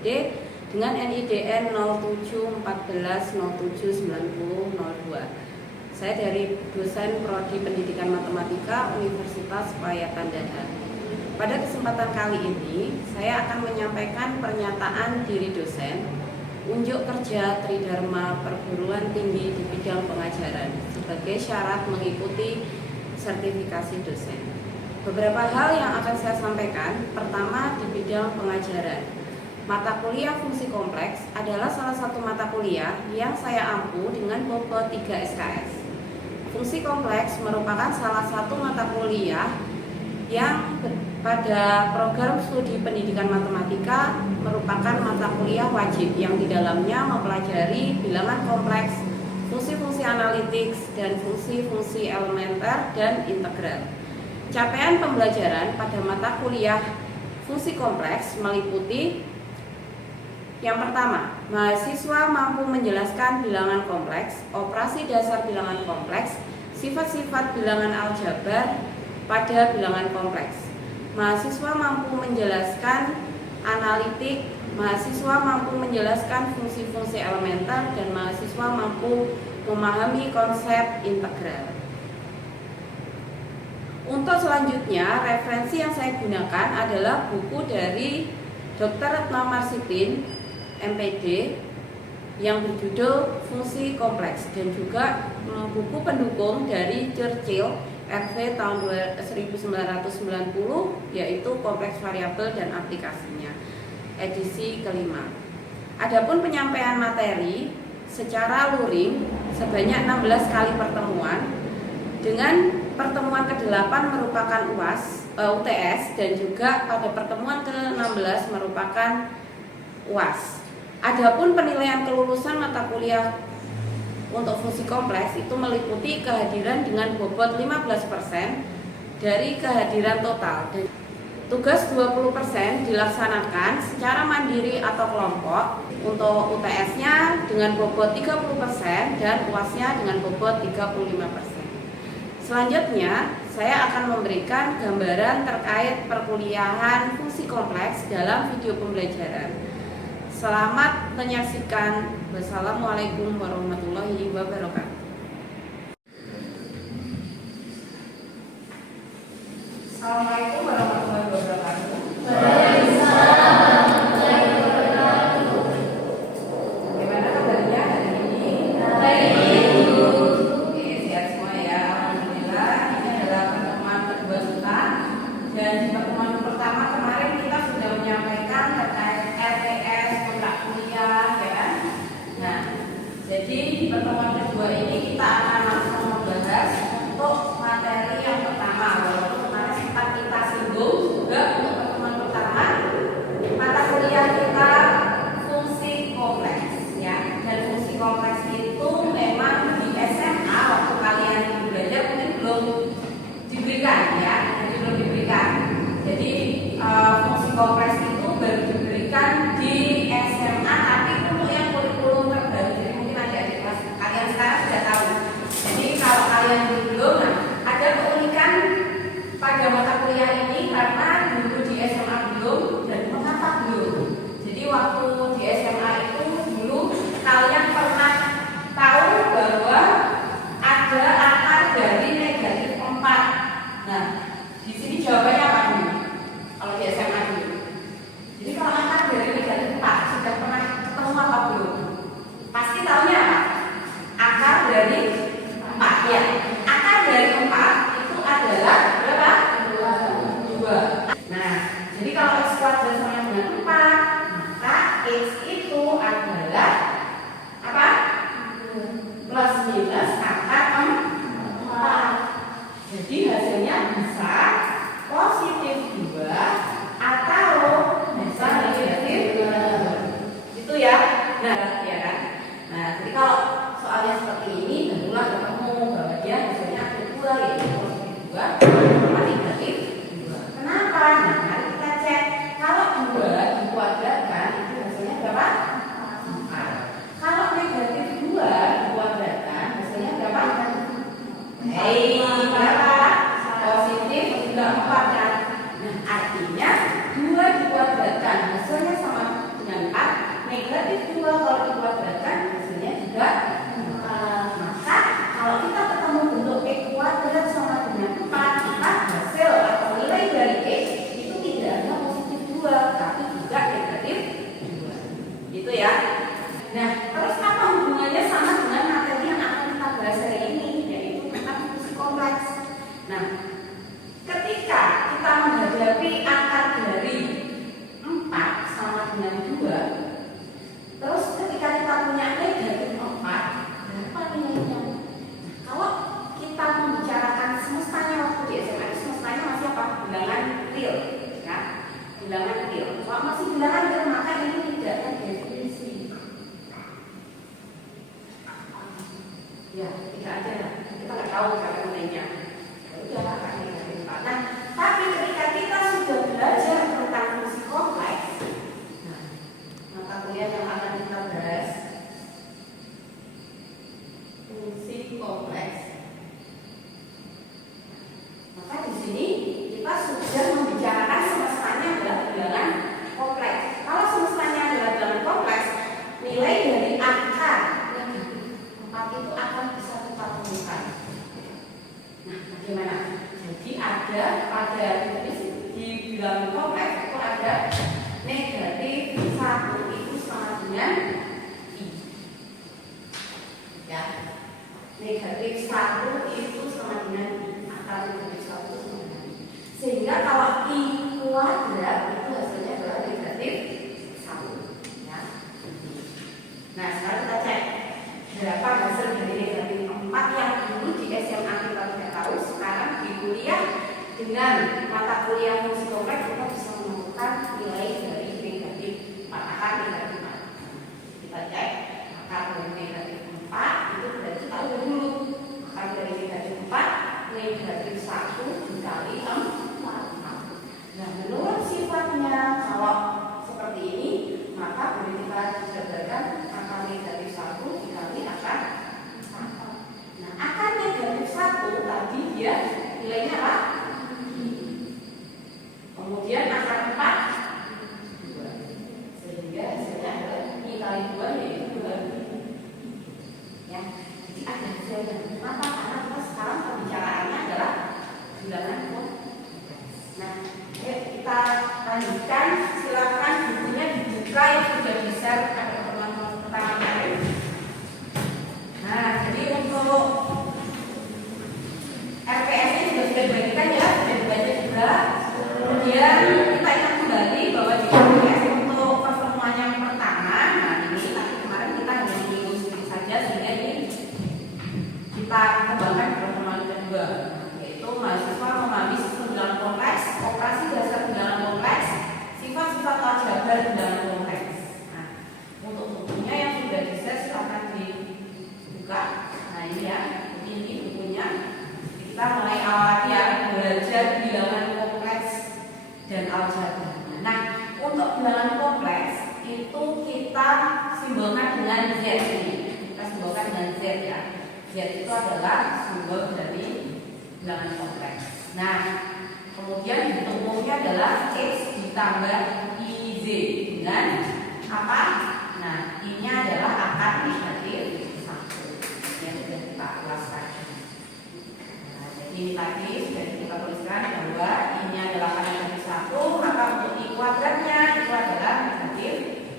BPD dengan NIDN 0714079002. Saya dari dosen Prodi Pendidikan Matematika Universitas Payatan Dada. Pada kesempatan kali ini, saya akan menyampaikan pernyataan diri dosen unjuk kerja Tridharma Perguruan Tinggi di bidang pengajaran sebagai syarat mengikuti sertifikasi dosen. Beberapa hal yang akan saya sampaikan. Pertama, di bidang pengajaran. Mata kuliah fungsi kompleks adalah salah satu mata kuliah yang saya ampu dengan bobot 3 SKS. Fungsi kompleks merupakan salah satu mata kuliah yang pada program studi pendidikan matematika merupakan mata kuliah wajib yang di dalamnya mempelajari bilangan kompleks, fungsi-fungsi analitik, dan fungsi-fungsi elementer dan integral. Capaian pembelajaran pada mata kuliah fungsi kompleks meliputi: yang pertama, mahasiswa mampu menjelaskan bilangan kompleks, operasi dasar bilangan kompleks, sifat-sifat bilangan aljabar pada bilangan kompleks. Mahasiswa mampu menjelaskan analitik, mahasiswa mampu menjelaskan fungsi-fungsi elementer, dan mahasiswa mampu memahami konsep integral. Untuk selanjutnya, referensi yang saya gunakan adalah buku dari Dr. Retno Marsipin, MPD, yang berjudul Fungsi Kompleks, dan juga buku pendukung dari Churchill RV tahun 1990, yaitu Kompleks Variabel dan Aplikasinya, edisi kelima. Adapun penyampaian materi secara luring sebanyak 16 kali pertemuan, dengan pertemuan ke-8 merupakan UTS, dan juga pada pertemuan ke-16 merupakan UAS. Adapun penilaian kelulusan mata kuliah untuk fungsi kompleks itu meliputi kehadiran dengan bobot 15% dari kehadiran total. Tugas 20% dilaksanakan secara mandiri atau kelompok. Untuk UTS-nya dengan bobot 30% dan UAS-nya dengan bobot 35%. Selanjutnya, saya akan memberikan gambaran terkait perkuliahan fungsi kompleks dalam video pembelajaran. Selamat menyaksikan. Wassalamualaikum warahmatullahi wabarakatuh. Assalamualaikum warahmatullahi wabarakatuh. Bagaimana kabarnya hari ini? Oke, sehat semua ya. Alhamdulillah. Ini adalah pertemuan kedua kita, dan di pertemuan pertama kemarin kita sudah menyampaikan terkait RTS, kontrak kuliah, ya kan? Nah, jadi di pertemuan kedua ini kita akan langsung membahas untuk materi yang pertama. Walaupun kemarin sempat kita singgung juga untuk pertemuan pertama, mata kuliah kita fungsi kompleks, ya. Dan fungsi kompleks itu memang di SMA waktu kalian belajar mungkin belum diberikan, ya. Jadi belum diberikan. Jadi fungsi kompleks itu baru diberikan di SMA, tapi untuk yang kurikulum terbaru. Jadi mungkin adik-adik kelas kalian sekarang sudah tahu. Jadi kalau kalian belum, nah, ada keunikan pada mata kuliah ini karena dulu di SMA belum, dan mengapa belum? Jadi waktu di SMA itu dulu kalian pernah tahu bahwa ada akar dari negatif 4. Nah, di sini jawabannya apa dulu? Kalau di SMA dulu. Jadi kalau akar dari negatif 4 sudah pernah ketemu apa belum? Pasti tahunya apa? Akar dari 4, ya. Akar dari 4 itu adalah berapa? 2. Nah, jadi kalau X kuadrat sama dengan 4, maka X itu adalah apa? Plus minus akar 4. Jadi hasilnya bisa positif 2 atau bisa negatif 2. Itu ya. Nah, ya kan? Nah, jadi kalau soalnya seperti ini, tentulah ketemu bahwa dia hasilnya ada 2, yaitu positif 2 sama negatif 2. Kenapa? Nah, mari kita cek. Kalau 2 dikuadratkan itu hasilnya berapa? 4. Kalau negatif 2 dikuadratkan hasilnya berapa? Berapa? Positif juga 4 kan? Nah, artinya 2 dikuadratkan hasilnya sama dengan 4. Ya, tidak ada. Kita nggak tahu kakak nilainya. Ya udah kakak negatif 4. Nah, tapi ketika kita sudah belajar tentang fungsi kompleks, nah, mata kuliah yang akan kita bahas fungsi kompleks. Maka di sini kita sudah membicarakan semestanya adalah bilangan kompleks. Kalau semestanya adalah bilangan kompleks, nilai dari angka itu akan bisa kita temukan. Nah, bagaimana? Jadi ada pada di bilangan kompleks itu ada negatif 1 itu sama dengan I. Ya, negatif 1 itu sama dengan I. Akar negatif 1 sama dengan I. Sehingga kalau I kuadrat itu hasilnya adalah negatif 1. Ya. Nah, sekarang kita cek berapa hasil dari negatif 4 yang dulu di SMA kita tidak tahu, sekarang di kuliah dengan mata kuliah fungsi kompleks kita bisa menemukan nilai dari negatif 4, akar negatif 4. Kita cek akar dari negatif 4 itu berarti tahu dulu akar dari negatif 4 negatif 1 dikali 4. Nah, menurut sifatnya kalau seperti ini maka boleh kita jabarkan akar negatif 1 dikali akar 4. Nah, akar negatif 1 tadi dia nilainya apa? Kemudian akar 4 2. Sehingga hasilnya adalah I kali 2 yaitu 2. Ya, jadi ada hasilnya. Kenapa? Karena kita sekarang pembicaraannya adalah bilangan kompleks. Nah, ayo kita lanjutkan. Silakan bukunya dibuka yang sudah di-share pada pertemuan pertama kemarin. Nah, jadi untuk RPS-nya sudah dibagikan ya, sudah dibaca juga. Kemudian kita ingat kembali bahwa di RPS untuk pertemuan yang pertama, nah ini tadi kemarin kita hanya menyinggung sedikit saja sehingga ini kita kembangkan di pertemuan kedua, yaitu mahasiswa memahami sistem bilangan kompleks, operasi dasar bilangan kompleks, sifat-sifat aljabar bilangan kompleks. Nah, untuk bukunya yang sudah di-share silahkan dibuka. Nah ini ya, ini bukunya. Kita mulai awal lagi ya, belajar bilangan kompleks dan aljabar. Nah, untuk bilangan kompleks itu kita simbolkan dengan Z ini. Kita simbolkan dengan Z ya. Z itu adalah simbol dari bilangan kompleks. Nah, kemudian bentuk umumnya adalah X ditambah IZ dengan apa? Nah, I-nya adalah akar negatif 1 yang sudah kita ulas tadi. Nah, jadi ini tadi sudah kita tuliskan bahwa I-nya adalah akar negatif 1, maka untuk I kuadratnya itu adalah negatif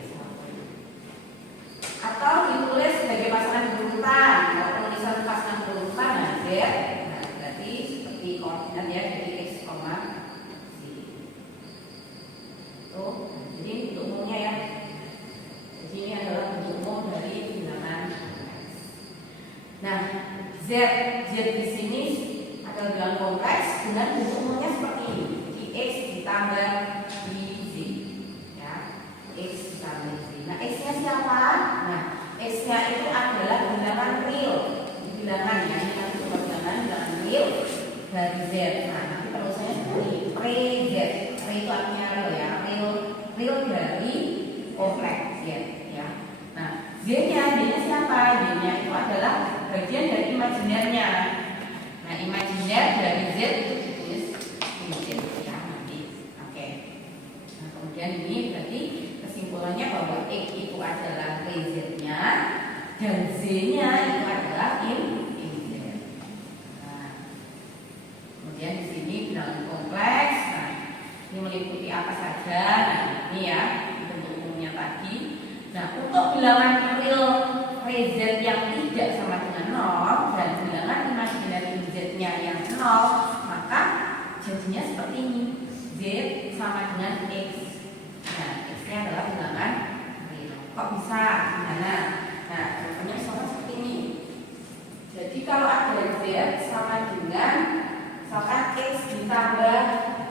1. Atau ditulis sebagai pasangan berurutan. Kalau penulisan pasangan berurutan, nah Z, nah berarti seperti koordinat ya, jadi X, Z. Tuh, jadi ini bentuk umumnya ya. Jadi ini adalah bentuk umum dari bilangan kompleks. Nah, Z di sini adalah bilangan kompleks dengan bentuk umumnya seperti ini. Jadi X ditambah Z, ya, X ditambah Z. Nah, X-nya siapa? Nah, X-nya itu adalah bilangan real. Bilangan ya, ini nanti bilangan real dari Z. Nah, nanti penulisannya seperti pre-Z. Pre itu artinya real ya, real dari kompleks ya. Nah, Z-nya siapa? Z-nya itu adalah bagian dari imajinernya. Nah, imajiner dari Z itu ditulis Z ya nanti. Oke. Nah, kemudian ini berarti kesimpulannya bahwa X itu adalah Z-nya dan Z-nya itu adalah Z. Nah, kemudian di sini bilangan kompleks. Nah, ini meliputi apa saja? Nah, ini ya bentuk umumnya tadi. Nah, untuk bilangan real Z yang tidak sama dengan 0 dan bilangan imaginary Z-nya yang 0, maka jadinya seperti ini. Z sama dengan X. Nah, X-nya adalah bilangan real. Kok bisa? Gimana? Nah, contohnya sama seperti ini. Jadi kalau ada Z sama dengan misalkan X ditambah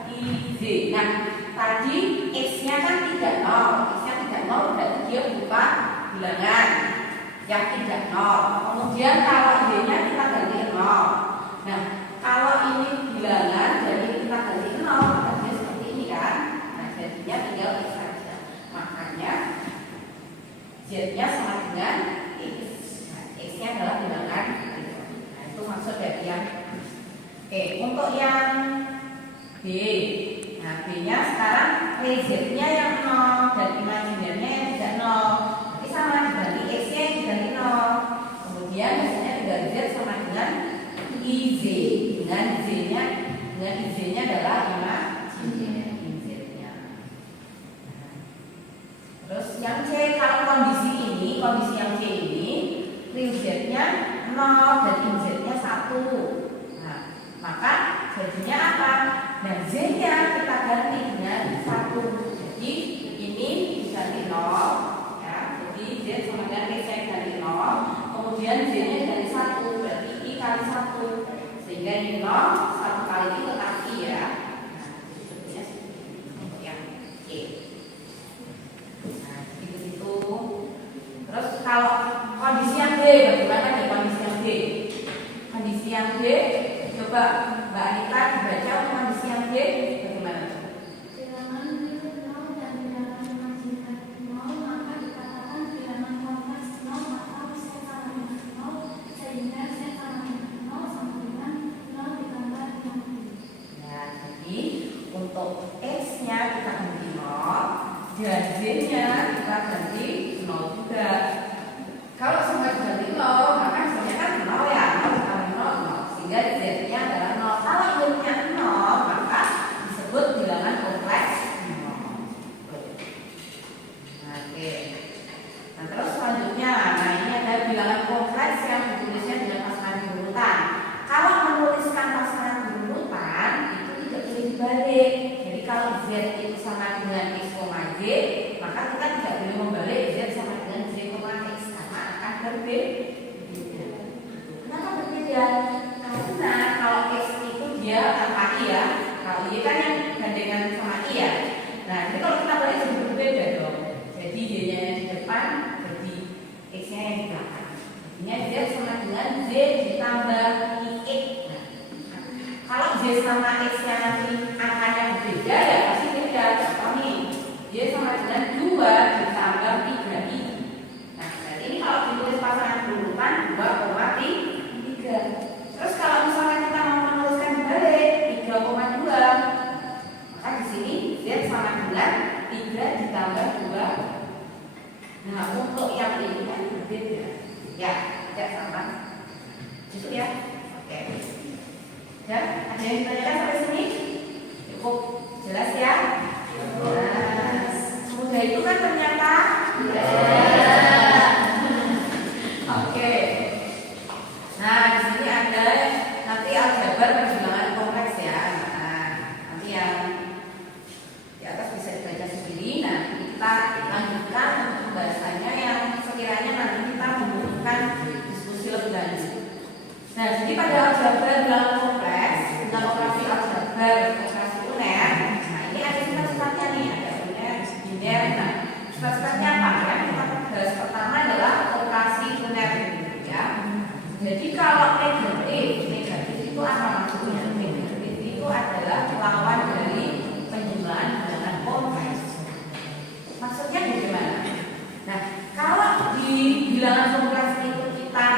IZ. Nah, tadi X-nya kan tidak 0. X-nya tidak 0 berarti dia berupa bilangan. yang tidak nol. Kemudian kalau Y-nya kita ganti nol. Nah, kalau ini bilangan jadi kita ganti nol, maka dia seperti ini kan. Nah, jadinya tinggal X saja. Makanya Z-nya sama dengan X. Nah, X-nya adalah bilangan. Nah, itu maksud dari yang oke, untuk yang B. Nah, B-nya sekarang Z-nya yang 0 dan imajinernya yang tidak 0. Nanti sama diganti X-nya yang diganti 0. Kemudian biasanya dengan Z sama dengan IZ. Dengan Z-nya, dengan IZ-nya adalah IZ-nya. Terus yang C, kalau kondisi ini, kondisi yang C ini, real Z-nya 0 dan IZ-nya 1. Maka jadinya apa? Nah, Z-nya kita ganti dengan 1. Jadi ini diganti 0 ya. Jadi Z sama dengan X yang ganti 0. Kemudian Z-nya diganti 1. Berarti I kali 1. Sehingga ini 0, 1 kali ini tetap I ya. Nah, jadi untuk yang C. Nah, itu. Terus kalau kondisi yang D, bagaimana nih kondisi yang D? Kondisi yang D, coba Mbak Anita dibaca kondisi yang D bagaimana? Bilangan real 0 dan bilangan imajiner 0, maka dikatakan bilangan kompleks 0 atau Z sama dengan 0, sehingga Z sama dengan 0 sama dengan 0 ditambah 50. Ya, jadi untuk X-nya kita ganti 0 dan Z-nya kita ganti 0 juga. Kalau semua ganti 0, maka hasilnya kan 0 ya, 0 ditambah 0, 0. Sehingga Z-nya adalah 0. Kalau Y-nya 0, maka disebut bilangan kompleks 0. Nah, oke. Nah, terus selanjutnya, nah ini ada bilangan kompleks yang ditulisnya dengan pasangan berurutan. Kalau menuliskan pasangan berurutan, itu tidak boleh dibalik. Jadi kalau Z itu sama dengan X, Z, maka kita tidak boleh membalik Z sama dengan Z, X karena akan berbeda. Kenapa berbeda? Karena kalau X itu dia tanpa I ya, kalau Y kan yang gandengan sama I ya. Nah, jadi kalau kita balik jadi berbeda dong. Jadi Y-nya yang di depan, jadi X-nya yang di belakang. Jadinya Z sama dengan Z ditambah IX. Nah, kalau Z sama X-nya nanti angkanya berbeda ya pasti beda. Contoh nih, Y sama dengan 2 ditambah 3I. Nah, berarti ini kalau ditulis pasangan berurutan 2,3. Terus kalau misalnya kita mau menuliskan balik 3,2, maka di sini Z sama dengan 3 ditambah 2. Nah, untuk yang ini kan berbeda. Ya, tidak sama. Cukup ya? Oke. Ya, ada yang ditanyakan sampai sini? Cukup jelas ya? Nah, semudah itu kan ternyata? Oke. Nah, di sini ada nanti aljabar perjuangan kompleks ya. Nah, nanti yang di atas bisa dibaca sendiri. Nah, kita lanjutkan untuk pembahasannya yang sekiranya nanti kita membutuhkan diskusi lebih lanjut. Nah, jadi pada aljabar dalam kompleks, dengan operasi aljabar, operasi uner. Nah, ini ada sifat-sifatnya nih, ada uner, biner. Nah, sifat-sifatnya apa? Yang kita bahas pertama adalah operasi uner, ya. Jadi kalau negatif itu apa maksudnya? Negatif itu adalah lawan dari penjumlahan bilangan kompleks. Maksudnya bagaimana? Nah, kalau di bilangan kompleks itu kita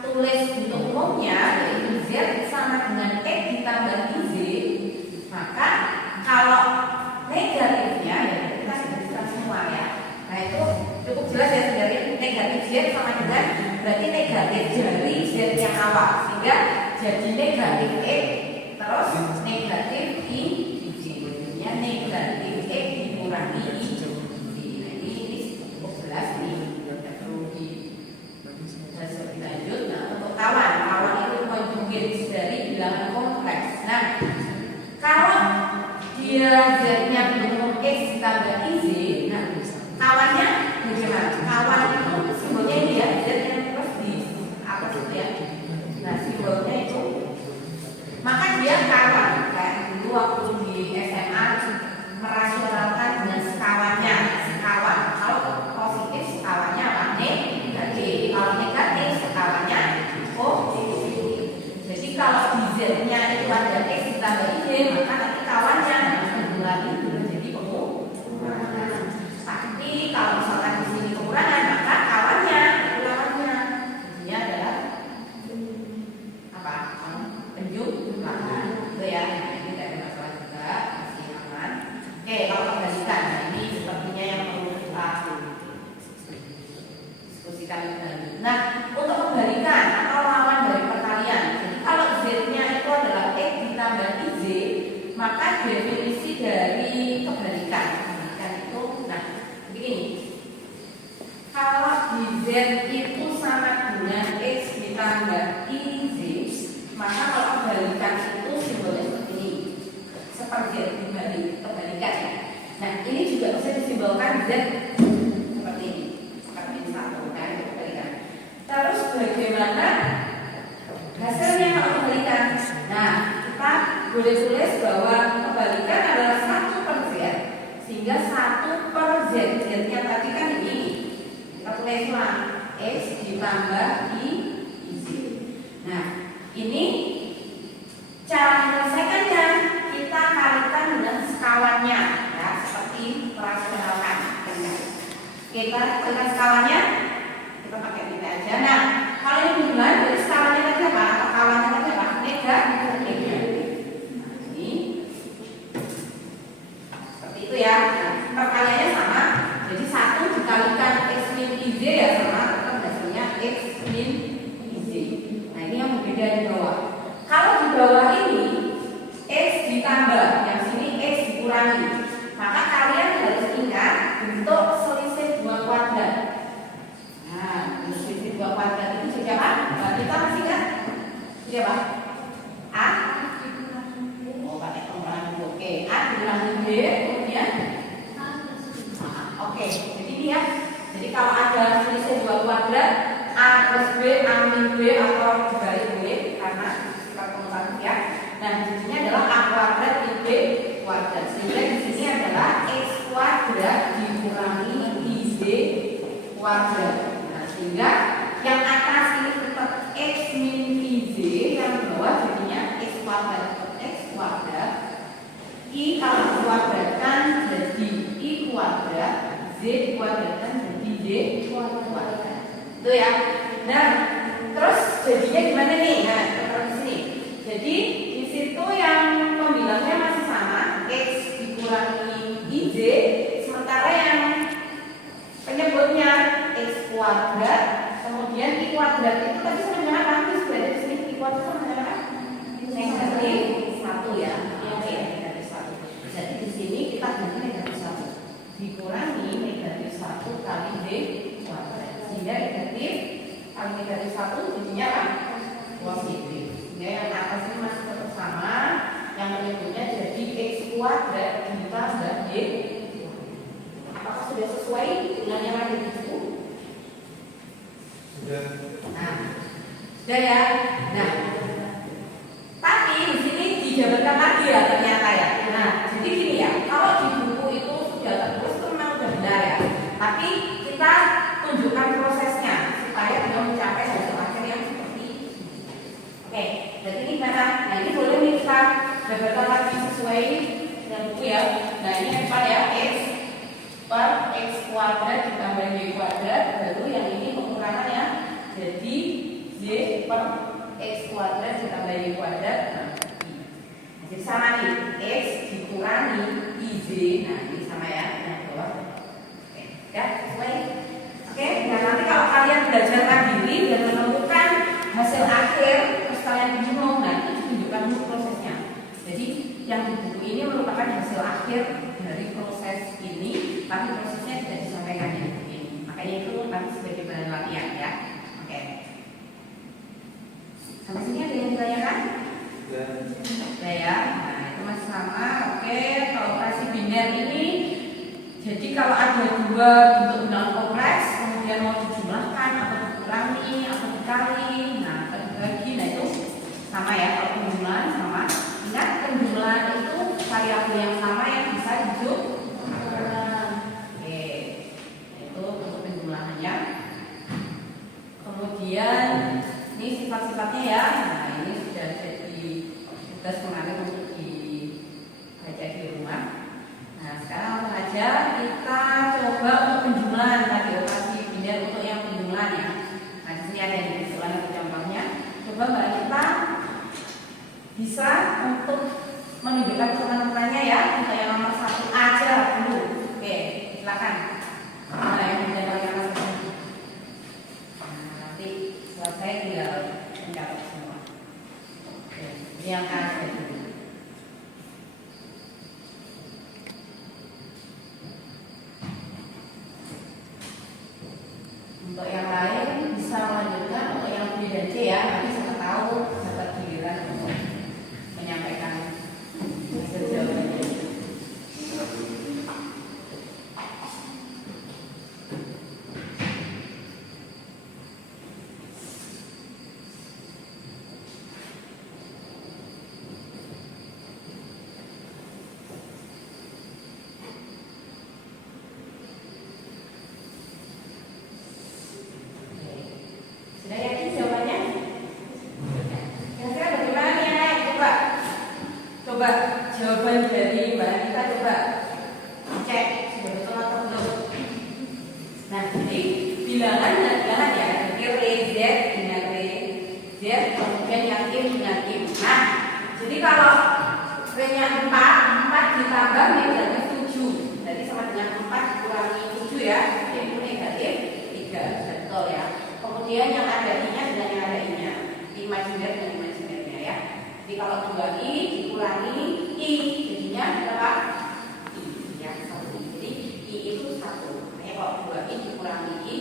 tulis untuk umumnya yaitu Z sama dengan X ditambah IZ, maka kalau negatifnya ya kita sebutkan semua ya. Nah, itu cukup jelas ya sebenarnya negatif Z sama dengan berarti negatif dari Z yang awal sehingga jadi negatif X terus negatif I Z. Jadinya negatif X dikurangi I Z. Nah, ini cukup jelas nih. Tidak perlu dibahas lebih lanjut. Nah, untuk kawan itu konjugit dari bilangan kompleks. Nah, kalau dia Z-nya bentuk X ditambah IZ, nah kawannya bagaimana? Kawan itu simbolnya ini ya, Z yang terus di atas itu ya. Nah, simbolnya itu maka dia kawan kayak dulu waktu di SMA merasionalkan dengan sekawannya, sekawan. Kalau positif sekawannya apa? Negatif. kebalikan. Nah, ini sepertinya yang perlu kita diskusikan kembali. Nah, untuk kebalikan atau lawan dari perkalian. Jadi kalau Z-nya itu adalah X ditambah IZ, maka definisi dari kebalikan itu, nah begini. Kalau di Z itu sama dengan X ditambah IZ, maka kalau kebalikan itu simbolnya seperti ini, seperti kebalikan ya. Nah, ini juga bisa disimbolkan Z seperti ini satu kan kebalikan. Terus bagaimana hasilnya kalau kebalikan? Nah, kita boleh tulis bahwa kebalikan adalah 1/Z, sehingga 1/Z. Z-nya tadi kan ini. Kita tulis ulang, X ditambah IZ. Nah, ini cara menyelesaikannya, kita kalikan dengan skalanya ya, seperti perasionalkan. Kita kalikan skalanya, kita pakai titik aja. Nah, kalau ini bulan, jadi skalanya tadi apa? Kawannya tadi apa? Negatif. Ini seperti itu ya. Nah, perkaliannya sama. Jadi 1 dikalikan X min IZ ya sama, tetap hasilnya X min IZ. Nah, ini yang berbeda di bawah. Kalau di bawah ini X ditambah, yang sini X dikurangi, maka kalian harus ingat bentuk selisih 2 kuadrat. Nah, selisih 2 kuadrat itu siapa? Kita masih ingat? Siapa? A? Oh, pakai pengurangan dulu. Oke, A dikurangi B, kemudian oke, jadi ini ya. Jadi kalau ada selisih 2 kuadrat, A plus B, A min B atau dibalik B, karena sifat komutatif ya. Nah, jadinya adalah A kuadrat min B kuadrat. Sehingga di sini adalah X kuadrat dikurangi IZ kuadrat. Nah, sehingga yang atas ini tetap X min IZ, yang bawah jadinya X kuadrat tetap X kuadrat. I kalau dikuadratkan jadi I kuadrat, Z kuadratkan jadi Z kuadrat. Itu ya. Nah, terus jadinya gimana nih? Nah, kita taruh di sini. Jadi di situ yang pembilangnya masih sama, X dikurangi IZ, sementara yang penyebutnya X kuadrat, kemudian I kuadrat itu tadi sama dengan apa? Ini sudah ada di sini. I kuadrat sama dengan apa? Negatif 1 ya. Oke, negatif 1. Jadi di sini kita ganti negatif 1 dikurangi negatif 1 kali Z kuadrat, sehingga negatif kali negatif 1 jadinya apa? Positif. Sehingga yang atas ini masih tetap sama, yang menyebutnya jadi X kuadrat ditambah Y. Apakah sudah sesuai dengan yang ada di buku? Sudah. Nah, sudah ya. Nah, tapi di sini dijabarkan lagi ya ternyata ya. Nah, jadi gini ya, kalau di buku itu sudah tertulis itu memang sudah benar ya. Tapi kita tunjukkan prosesnya supaya kita mencapai hasil akhir yang seperti ini. Oke, jadi ini gimana? Nah, ini boleh nih kita jabarkan lagi sesuai dengan buku ya. Nah, ini apa ya? X per X kuadrat ditambah Y kuadrat, lalu yang ini pengurangannya jadi Y per X kuadrat ditambah Y kuadrat. Jadi sama nih, X dikurangi IZ. Nah, ini sama ya, nah bawah. Oke, ya, sesuai. Oke, nah nanti kalau kalian belajar mandiri dan menemukan hasil akhir, terus kalian bingung, nah itu ditunjukkan dulu prosesnya. Jadi yang di buku ini merupakan hasil akhir dari proses ini, tapi prosesnya tidak disampaikan di buku ini. Makanya itu nanti sebagai bahan latihan ya. Oke. Sampai sini ada yang ditanyakan? Ya, nah itu masih sama. Oke, kalau operasi biner ini, jadi kalau ada 2 bentuk bilangan kompleks, kemudian mau dijumlahkan atau dikurangi atau dikali, nah terbagi, nah itu sama ya. Kalau penjumlahan sama, ingat penjumlahan itu variabel yang sama yang bisa dijumlahkan. Oke, itu untuk penjumlahannya. Kemudian ini sifat-sifatnya ya. Nah ini sudah jadi tugas kemarin untuk dibaca di rumah. Nah sekarang langsung aja kita coba untuk penjumlahan tadi, operasi biner untuk yang penjumlahan ya. Nah di sini ada di soal atau contohnya. Coba Mbak Anita bisa untuk menunjukkan teman-temannya ya, untuk yang nomor 1 aja dulu. dicatat semua. Oke, ini yang kanan dulu. Untuk yang lain bisa melanjutkan untuk yang B dan C ya, nanti siapa tahu dapat giliran untuk menyampaikan hasil jawabannya. Sudah yakin jawabannya? Kira-kira bagaimana nih anak? Coba jawaban dari Mbak Anita coba cek sudah betul atau belum. Nah, jadi bilangan dan bilangan ya. Jadi R, Z dengan R, Z kemudian yang I dengan I. Nah, jadi kalau R-nya 4 ditambah nilainya 7. Jadi sama dengan 4 dikurangi 7 ya, yaitu negatif 3. Betul ya. Kemudian yang ada I-nya dengan yang ada I-nya, imajiner dengan imajinernya ya. Jadi kalau 2I dikurangi I, jadinya berapa? I ya, 1. Jadi I itu 1. Makanya kalau 2I dikurangi I,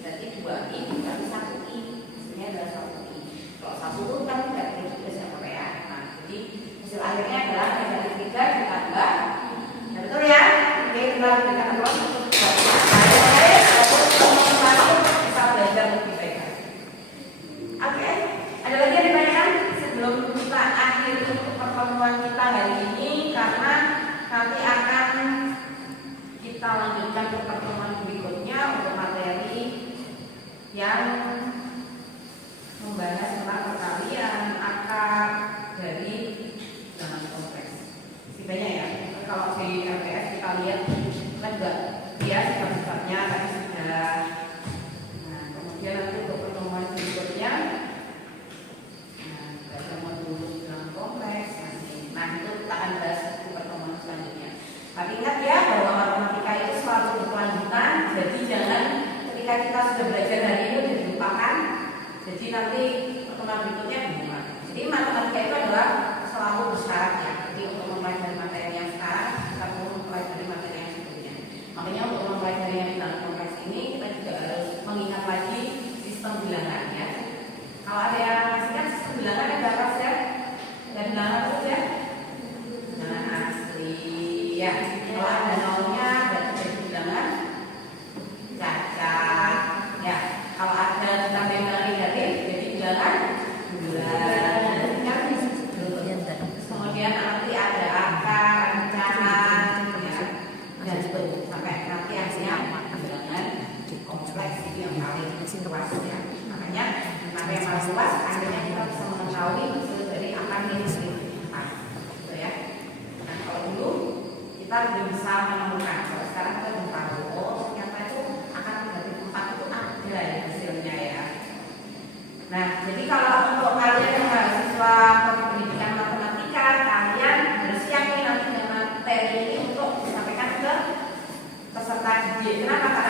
berarti 2I dikurangi 1I. Hasilnya adalah 1I. Kalau 1 itu kan tidak perlu juga siapa ya. Nah, jadi hasil akhirnya adalah negatif 3 ditambah. Nah, betul ya? Oke, kita berikan terus untuk bisa belajar lebih baik. Oke, ada lagi yang ditanyakan sebelum kita akhiri untuk pertemuan kita hari ini, karena nanti akan kita lanjutkan ke pertemuan berikutnya untuk materi yang membahas tentang perkalian akar dari bilangan kompleks. Banyak ya. Kalau di RPS kita lihat kan enggak dia sifat-sifatnya tadi sudah. Nah, kemudian nanti untuk pertemuan berikutnya, nah, belajar modul bilangan kompleks nanti. Nah, itu kita akan bahas di pertemuan selanjutnya. Tapi ingat ya bahwa matematika itu selalu berkelanjutan. Jadi jangan ketika kita sudah belajar hari ini dilupakan. Jadi nanti pertemuan berikutnya gimana? Jadi matematika itu adalah selalu bersyarat ya. Jadi untuk mempelajari materi yang sekarang kita perlu mempelajari materi yang sebelumnya. Makanya untuk mempelajari yang bilangan kompleks ini kita juga harus mengingat lagi sistem bilangannya. Kalau ada yang masih kan sistem bilangan ada apa sih? Ada bilangan apa sih? Bilangan asli ya. Kalau ada nolnya berarti jadi bilangan cacat ya. Kalau ada ditambah bilangan negatif jadi bilangan bulan. Kemudian nanti ada akar, pecahan, ya, dan itu sampai nanti hasilnya bilangan kompleks itu yang paling luas ya. Makanya materi yang paling luas akhirnya kita bisa mengetahui hasil dari akar minus gitu ya. Nah kalau dulu kita belum bisa menemukan, kalau sekarang kita belum tahu. Oh ternyata itu akar negatif 4 itu ada ya hasilnya ya. Nah jadi kalau untuk kalian yang mahasiswa pendidikan matematika, kalian bersiap nih nanti dengan materi ini untuk disampaikan ke peserta didik. Kenapa? Karena